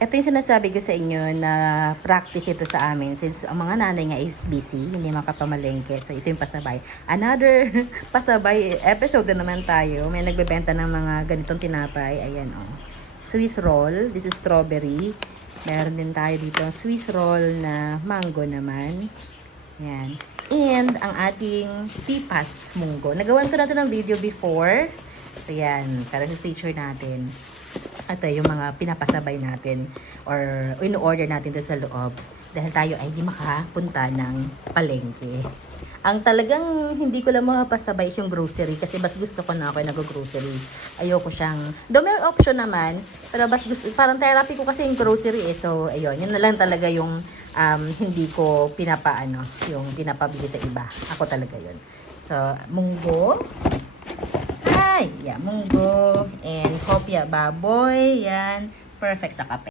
Ito yung sinasabi ko sa inyo na practice ito sa amin since ang mga nanay nga is busy, hindi makapamalengke. So, ito yung pasabay. Another pasabay episode na naman tayo. May nagbebenta ng mga ganitong tinapay. Ayan, oh. Swiss roll. This is strawberry. Meron din tayo dito Swiss roll na mango naman. Ayan. And ang ating tipas munggo. Nagawan ko na ito ng video before. So, yan. Para sa feature natin. Ito yung mga pinapasabay natin or in-order natin doon sa loob dahil tayo ay hindi makapunta ng palengke. Ang talagang hindi ko lang makapasabay is yung grocery kasi mas gusto ko na ako nag-grocery. Ayoko siyang, though may option naman, pero mas gusto, parang therapy ko kasi yung grocery eh. So, ayun, yun na lang talaga yung hindi ko pinapaano, yung pinapabili sa iba. Ako talaga yun. So, munggo. Yeah, munggo and kopya baboy. Yan. Perfect sa kape.